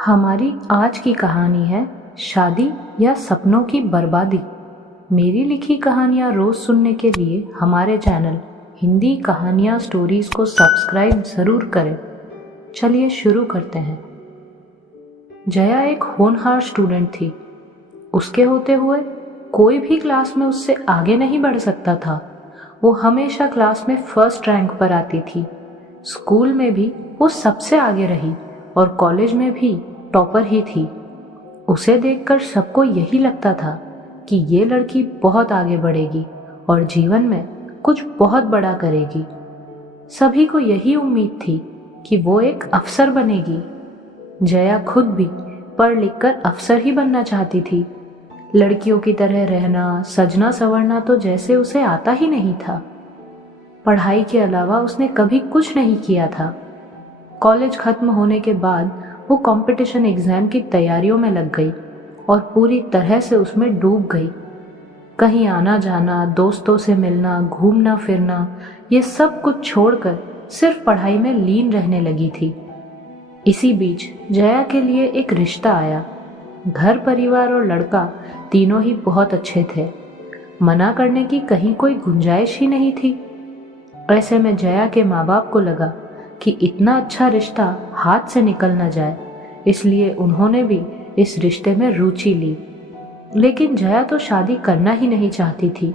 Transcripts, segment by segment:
हमारी आज की कहानी है शादी या सपनों की बर्बादी। मेरी लिखी कहानियाँ रोज़ सुनने के लिए हमारे चैनल हिंदी कहानियाँ स्टोरीज़ को सब्सक्राइब ज़रूर करें। चलिए शुरू करते हैं। जया एक होनहार स्टूडेंट थी। उसके होते हुए कोई भी क्लास में उससे आगे नहीं बढ़ सकता था। वो हमेशा क्लास में फर्स्ट रैंक पर आती थी। स्कूल में भी वो सबसे आगे रही और कॉलेज में भी टॉपर ही थी। उसे देखकर सबको यही लगता था कि ये लड़की बहुत आगे बढ़ेगी और जीवन में कुछ बहुत बड़ा करेगी। सभी को यही उम्मीद थी कि वो एक अफसर बनेगी। जया खुद भी पढ़ लिखकर अफसर ही बनना चाहती थी। लड़कियों की तरह रहना, सजना संवरना तो जैसे उसे आता ही नहीं था। पढ़ाई के अलावा उसने कभी कुछ नहीं किया था। कॉलेज खत्म होने के बाद वो कंपटीशन एग्जाम की तैयारियों में लग गई और पूरी तरह से उसमें डूब गई। कहीं आना जाना, दोस्तों से मिलना, घूमना फिरना, ये सब कुछ छोड़कर सिर्फ पढ़ाई में लीन रहने लगी थी। इसी बीच जया के लिए एक रिश्ता आया। घर परिवार और लड़का तीनों ही बहुत अच्छे थे। मना करने की कहीं कोई गुंजाइश ही नहीं थी। ऐसे में जया के माँ बाप को लगा कि इतना अच्छा रिश्ता हाथ से निकल न जाए, इसलिए उन्होंने भी इस रिश्ते में रुचि ली। लेकिन जया तो शादी करना ही नहीं चाहती थी,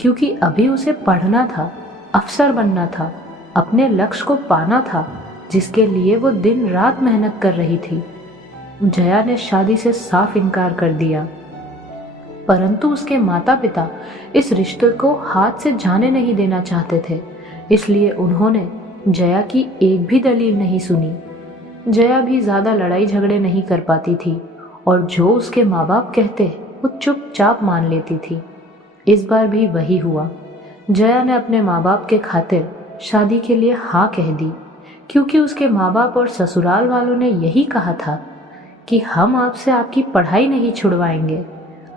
क्योंकि अभी उसे पढ़ना था, अफसर बनना था, अपने लक्ष्य को पाना था, जिसके लिए वो दिन रात मेहनत कर रही थी। जया ने शादी से साफ इनकार कर दिया, परंतु उसके माता पिता इस रिश्ते को हाथ से जाने नहीं देना चाहते थे, इसलिए उन्होंने जया की एक भी दलील नहीं सुनी। जया भी ज्यादा लड़ाई झगड़े नहीं कर पाती थी और जो उसके माँ बाप कहते वो चुपचाप मान लेती थी। इस बार भी वही हुआ। जया ने अपने माँ बाप के खातिर शादी के लिए हाँ कह दी, क्योंकि उसके माँ बाप और ससुराल वालों ने यही कहा था कि हम आपसे आपकी पढ़ाई नहीं छुड़वाएंगे,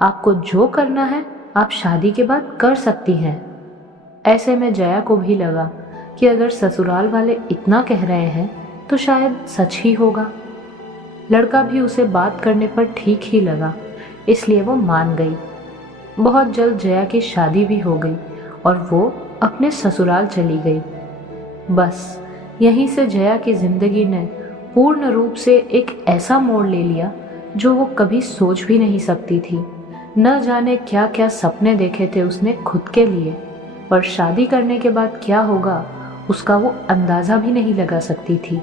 आपको जो करना है आप शादी के बाद कर सकती हैं। ऐसे में जया को भी लगा कि अगर ससुराल वाले इतना कह रहे हैं तो शायद सच ही होगा। लड़का भी उसे बात करने पर ठीक ही लगा, इसलिए वो मान गई। बहुत जल्द जया की शादी भी हो गई और वो अपने ससुराल चली गई। बस यहीं से जया की जिंदगी ने पूर्ण रूप से एक ऐसा मोड़ ले लिया जो वो कभी सोच भी नहीं सकती थी। न जाने क्या क्या सपने देखे थे उसने खुद के लिए, पर शादी करने के बाद क्या होगा उसका वो अंदाजा भी नहीं लगा सकती थी।